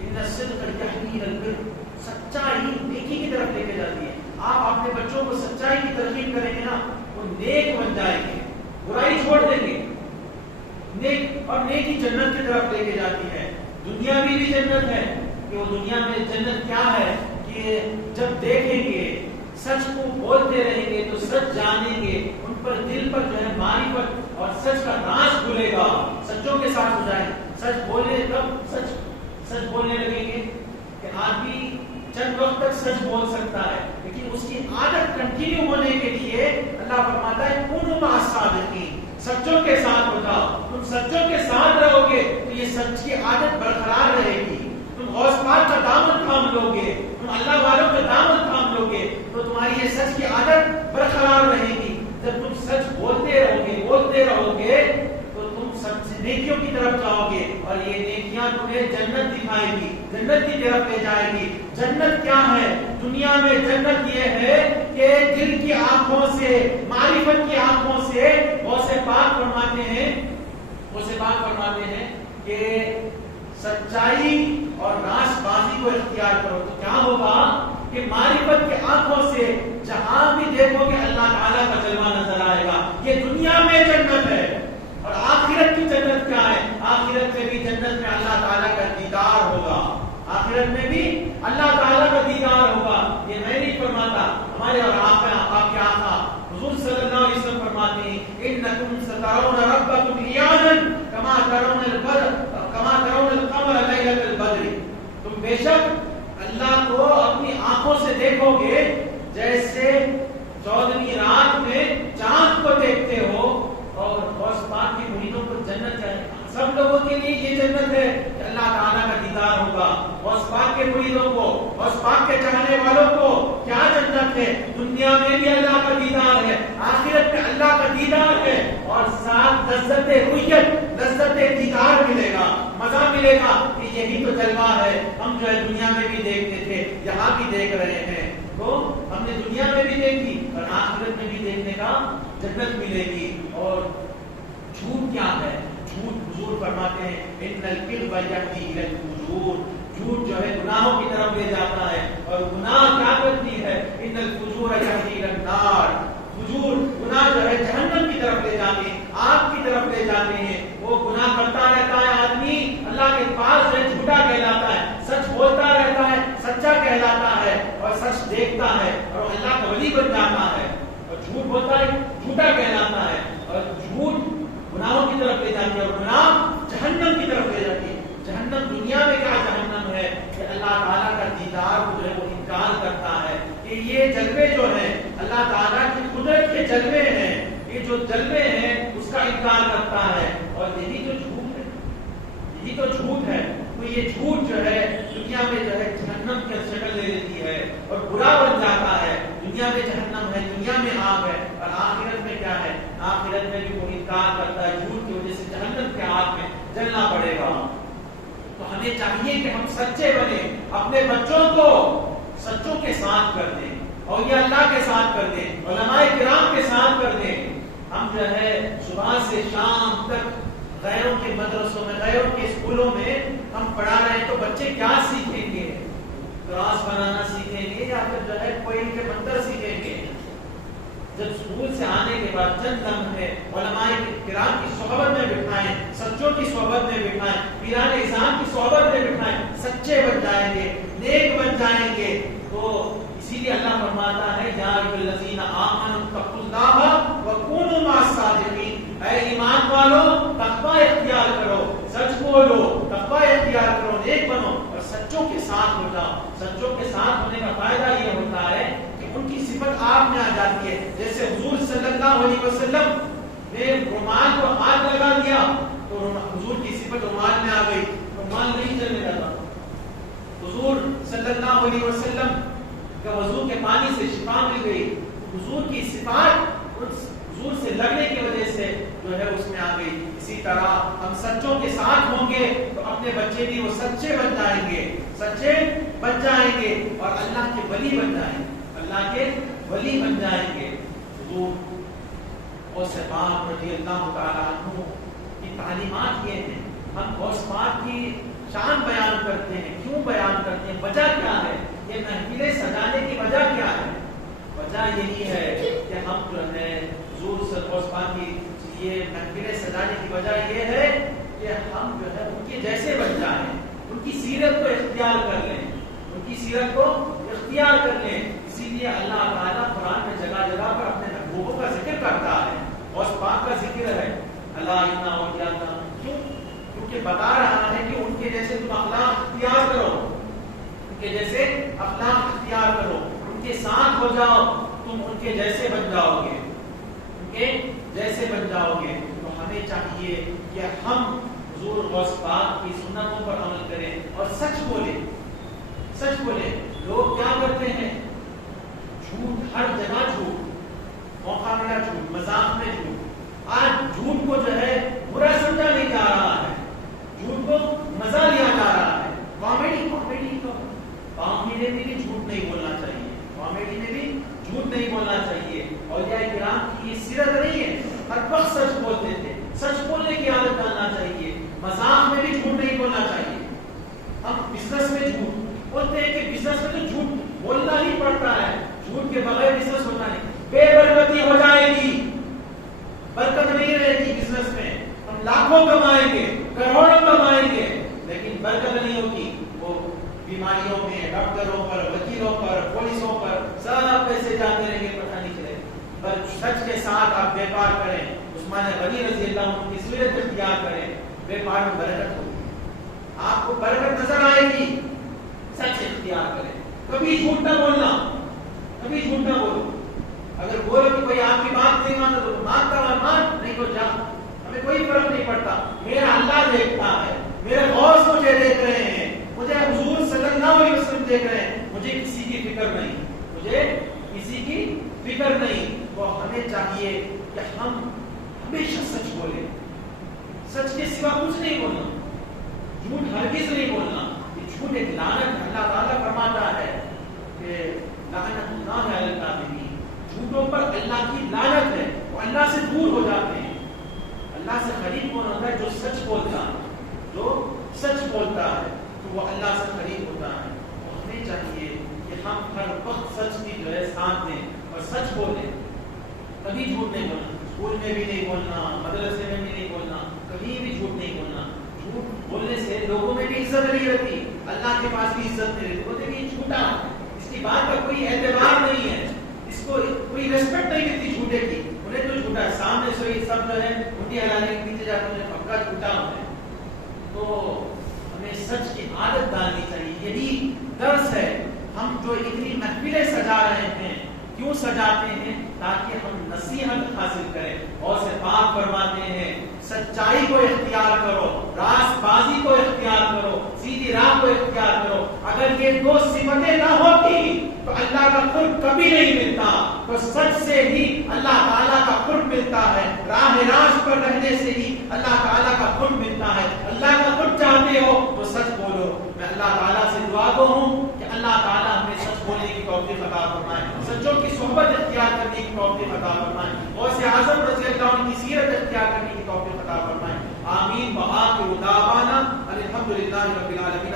ان الصدق یہدی الی البر، سچائی نیکی کی طرف لے کے جاتی ہے۔ آپ اپنے بچوں کو سچائی کی ترغیب کریں گے نا، وہ نیک بن جائیں گے، برائی چھوڑ دیں گے، نیک اور نیکی جنت کی طرف لے کے جاتی ہے۔ دنیا بھی جنت ہے، کہ وہ دنیا میں جنت کیا ہے کہ جب دیکھیں گے سچ کو بولتے رہیں گے تو سچ جانیں گے، ان پر دل پر جو ہے معرفت اور سچ کا راز کھلے گا، سچوں کے ساتھ ہو جائے، سچ بولے تب سچ بولنے لگیں گے۔ کہ آدمی چند وقت تک سچ بول سکتا ہے، لیکن اس کی عادت کنٹینیو ہونے کے لیے اللہ فرماتا ہے کونوا مع الصادقین، سچوں کے ساتھ ہو جاؤ، تم سچوں کے ساتھ رہو گے تو یہ سچ کی عادت برقرار رہے گی، تم غوث پاک کا دامن تھام لو گے، تم اللہ والوں کا دامن تھام لو گے تو تمہاری یہ سچ کی عادت برقرار رہے گی۔ جب تم سچ بولتے رہو گے تو تم سچ سے نیکیوں کی طرف جاؤ گے، اور یہ نیکیاں تمہیں جنت دکھائے گی، جنت کی طرف لے جائے گی۔ جنت کیا ہے؟ دنیا میں جنت یہ ہے کہ دل کی آنکھوں سے، معرفت کی آنکھوں سے غوث پاک فرماتے ہیں کہ سچائی اور راست بازی کو اختیار کرو تو کیا ہوگا کہ معرفت کی آنکھوں سے جہاں بھی دیکھو گے اللہ تعالیٰ کا جلوہ نظر آئے گا۔ یہ دنیا میں جنت ہے، اور آخرت کی جنت کیا ہے؟ آخرت میں بھی جنت میں اللہ تعالیٰ کا دیدار ہوگا، آخرت میں بھی اللہ تعالیٰ کا دیدار ہوگا۔ یہ میں نہیں فرماتا، ہمارے اور آپ کے آقا حضور صلی اللہ علیہ وسلم فرماتے ہیں انکم سترون ربکم عیانا کما ترون القمر لیلۃ البدر، تم بے شک اللہ کو اپنی آنکھوں سے دیکھو گے جیسے 14ویں رات میں چاند کو دیکھتے ہو۔ اور غوث پاک کی مریدوں کو جنت ہے، سب لوگوں کے لیے یہ جنت ہے کہ اللہ تعالیٰ کا دیدار ہوگا۔ غوث پاک کے مریدوں کو، غوث پاک کے چاہنے والوں کو کیا جنت ہے؟ دنیا میں بھی اللہ کا دیدار ہے، آخرت میں اللہ کا دیدار ہے، اور ساتھ لذت رؤیت، لذت دیدار ملے گا، مزہ ملے گا کہ یہی تو جلوہ ہے ہم جو ہے دنیا میں بھی دیکھتے تھے، یہاں بھی دیکھ رہے ہیں۔ تو ہم نے دنیا میں بھی دیکھی اور آخرت میں بھی دیکھنے کا جنت ملے گی۔ اور جھوٹ کیا ہے؟ جھوٹ حضور فرماتے ہیں ان الکذب یہدی الی الفجور، جھوٹ جو ہے گناہوں کی طرف لے جاتا ہے، اور گناہ کیا کرتی ہے؟ ان الفجور یہدی الی النار، فجور گناہ جو ہے جہنم کی طرف لے جاتے ہیں، آگ کی طرف لے جاتے ہیں۔ وہ گناہ کرتا رہتا ہے آدمی، اللہ کے پاس جو ہے جھوٹا کہلاتا بن جاتا ہے، اور جھوٹ بولتا ہے جھوٹا کہلاتا ہے، اور جھوٹ گناہوں کی طرف لے جاتی ہے، اور گناہ جہنم کی طرف لے جاتی ہے۔ جہنم دنیا میں کیا جہنم ہے کہ اللہ تعالیٰ کا دیدار کو جو ہے وہ انکار کرتا ہے کہ یہ جلوے جو ہیں اللہ تعالیٰ کی قدرت کے جلوے ہیں، یہ جو جلوے ہیں اس کا انکار کرتا ہے، اور یہی تو جھوٹ ہے، یہی تو جھوٹ ہے۔ تو یہ جھوٹ جو ہے دنیا میں جو ہے جہنم کی شکل لے لیتی ہے اور برا بن جاتا ہے۔ دنیا میں جہنم ہے، دنیا میں آگ ہے، اور آخرت میں کیا ہے؟ آخرت میں بھی وہ انکار کرتا ہے، جھوٹ کی وجہ سے جہنم کے آگ میں جلنا پڑے گا۔ تو ہمیں چاہیے کہ ہم سچے بنے، اپنے بچوں کو سچوں کے ساتھ کر دیں، اور یہ اللہ کے ساتھ کر دیں، علماء کرام کے ساتھ کر دیں۔ ہم جو ہے صبح سے شام تک غیروں کے مدرسوں میں، غیروں کے اسکولوں میں ہم پڑھا رہے ہیں، تو بچے کیا سیکھیں گے؟ کراس بنانا سیکھیں گے یا پھر جو ہے کوئی کے منتر سیکھیں گے؟ جب اسکول سے آنے کے بعد چند لمحے علماء کرام کی صحبت میں بٹھائیں، سچوں کی صحبت میں بٹھائیں، پیران اعظام کی صحبت میں بٹھائیں، سچے بن جائیں گے، نیک بن جائیں گے۔ تو اسی لیے اللہ فرماتا ہے یا ایھا الذین آمنوا اتقوا اللہ وکونوا مع الصادقین، اے ایمان والو تقوی اختیار کرو، سچ بولو، تقوی اختیار کرو، نیک بنو اور سچوں کے ساتھ ہو جاؤ۔ سچوں کے ساتھ ہونے کا فائدہ یہ ہوتا ہے کہ ان کی صفت آپ میں آ جاتی ہے۔ جیسے حضور صلی اللہ علیہ وسلم نے رومال کو ہاتھ لگا دیا تو حضور کی صفت رومال میں آ گئی، رومال نہیں چلنے لگا۔ حضور صلی اللہ علیہ وسلم کا وضو کے پانی سے شفا مل گئی، حضور کی صفات حضور سے لگنے کی وجہ سے جو ہے اس میں آ گئی۔ اسی طرح ہم سچوں کے ساتھ ہوں گے تو اپنے بچے بھی وہ سچے بن جائیں گے، سچے بن جائیں گے اور اللہ کے ولی بن جائیں گے، اللہ کے ولی بن جائیں گے۔ حضور غوث پاک رضی اللہ تعالیٰ عنہ کی تعلیمات یہ ہیں۔ ہم غوث پاک کی شان بیان کرتے ہیں، کیوں بیان کرتے ہیں؟ وجہ کیا ہے؟ یہ محفلیں سجانے کی وجہ کیا ہے؟ وجہ یہی ہے کہ ہم جو ہے حضور صلی اللہ علیہ وسلم کی یہ محفلیں سجانے کی وجہ یہ ہے کہ ہم جو ہے ان کے جیسے بن جائیں، ان کی سیرت کو اختیار کر لیں، ان کی سیرت کو اختیار کر لیں۔ اسی لیے اللہ تعالیٰ قرآن میں جگہ جگہ پر اپنے محبوبوں کا ذکر کرتا ہے، غوث پاک کا ذکر ہے، اللہ ان اولیاء اللہ، کیونکہ بتا رہا ہے کہ ان کے جیسے تم اخلاق اختیار کرو، ان کے جیسے اخلاق اختیار کرو، ان کے ساتھ ہو جاؤ، تم ان کے جیسے بن جاؤ گے، ان کے جیسے بن جاؤ گے۔ تو ہمیں چاہیے کہ ہم حضور غوث پاک کی سنتوں پر عمل کریں اور سچ بولیں، سچ بولیں۔ لوگ کیا کرتے ہیں؟ جھوٹ، ہر جگہ جھوٹ، موقع ملا جھوٹ، مذاق میں جھوٹ۔ آج جھوٹ کو جو ہے برا سمجھا نہیں جا رہا ہے، جھوٹ کو مزہ لیا جا رہا ہے۔ کامیڈی کامیڈی میں بھی جھوٹ نہیں بولنا چاہیے، کامیڈی میں بھی جھوٹ نہیں بولنا چاہیے۔ اولیاء کرام کی یہ سیرت نہیں ہے، ہر وقت سچ بولتے تھے، سچ بولنے کی عادت ڈالنا چاہیے، مذاق میں بھی جھوٹ نہیں بولنا چاہیے۔ ہم بزنس میں جھوٹ بولتے ہیں کہ بزنس میں تو جھوٹ بولنا ہی پڑتا ہے، جھوٹ کے بغیر بزنس ہوتا نہیں، بے برکتی ہو جائے گی، برکت نہیں رہے گی بزنس میں۔ ہم لاکھوں کمائیں گے، کروڑوں کمائیں گے، لیکن برکت نہیں ہوگی۔ وہ بیماریوں میں، ڈاکٹروں پر، وکیلوں پر، پولیسوں پر سب پیسے جاتے رہیں گے، پتہ نہیں چلے۔ پر سچ کے ساتھ آپ بیپار کریں، عثمان غنی رضی اللہ عنہ کی سیرت اختیار کریں، بیپار میں برکت ہوگی، آپ کو برکت نظر آئے گی۔ سچ اختیار کریں، کبھی جھوٹ نہ بولنا، کبھی جھوٹ نہ بولو۔ اگر بولو کہ کوئی آپ کی بات نہیں مانتا تو مانتا ہے، مان، نہیں تو جا، ہمیں کوئی فرق نہیں پڑتا۔ میرا اللہ دیکھتا ہے، میرے غوث مجھے دیکھ رہے ہیں، مجھے حضور صلی اللہ علیہ وسلم دیکھ رہے ہیں، مجھے کسی کی فکر نہیں، مجھے کسی کی فکر نہیں۔ تو ہمیں چاہیے کہ ہم ہمیشہ سچ بولیں، سچ کے سوا کچھ نہیں بولنا، جھوٹ ہرگز نہیں بولنا۔ یہ جھوٹ ایک لعنت ہے، اللہ تعالیٰ فرماتا ہے کہ لعنت اللہ علی الکاذبین، جھوٹوں پر اللہ کی لعنت ہے، وہ اللہ سے دور ہو جاتے ہیں۔ اللہ سے قریب کون ہوتا ہے؟ جو سچ بولتا ہے، جو سچ بولتا ہے تو وہ اللہ سے قریب ہوتا ہے۔ تو ہمیں چاہیے کہ ہم ہر وقت سچ کی جو ہے ساتھ دیں اور سچ بولیں، کبھی جھوٹ نہیں بولنا، اسکول میں بھی نہیں بولنا، مدرسے میں بھی نہیں بولنا، کہیں بھی جھوٹ نہیں بولنا۔ جھوٹ بولنے سے لوگوں میں بھی عزت نہیں رہتی، اللہ کے پاس بھی عزت نہیں رہتی، بولتے کہ یہ جھوٹا، اس کی بات کا کوئی اعتبار نہیں ہے، اس اس کو کوئی ریسپیکٹ نہیں ملتی جھوٹے کی. انہیں تو جھوٹا ہے سامنے سے سب جو ہے منڈی ہلانے کے پیچھے جاتے ہیں پکا جھوٹا ہوتا ہے. تو ہمیں سچ کی عادت ڈالنی چاہیے. یہی درس ہے. ہم جو اتنی محفلیں سجا رہے ہیں کیوں سجاتے ہیں؟ تاکہ ہم نصیحت حاصل کریں. اور سے پاک فرماتے ہیں سچائی کو اختیار کرو, راست بازی کو اختیار کرو, سیدھی راہ کو اختیار کرو. اگر یہ دو صفتیں نہ ہوتی تو اللہ کا قرب کبھی نہیں ملتا. تو سچ سے ہی اللہ تعالیٰ کا قرب ملتا ہے. راہ راست پر رہنے سے ہی اللہ تعالیٰ کا قرب ملتا ہے. اللہ کا قرب چاہتے ہو تو سچ بولو. میں اللہ تعالیٰ سے دعا گو ہوں کہ اللہ تعالیٰ ہمیں سچ بولنے کی توفیق عطا فرمائے, سچوں کی صحبت اختیار کرنے کی توفیق عطا فرمائے, غوث اعظم رضی اللہ عنہ کی سیرت اختیار کرنے کی توفیق عطا فرمائے. آمین. وآخر دعوانا الحمدللہ رب العالمین.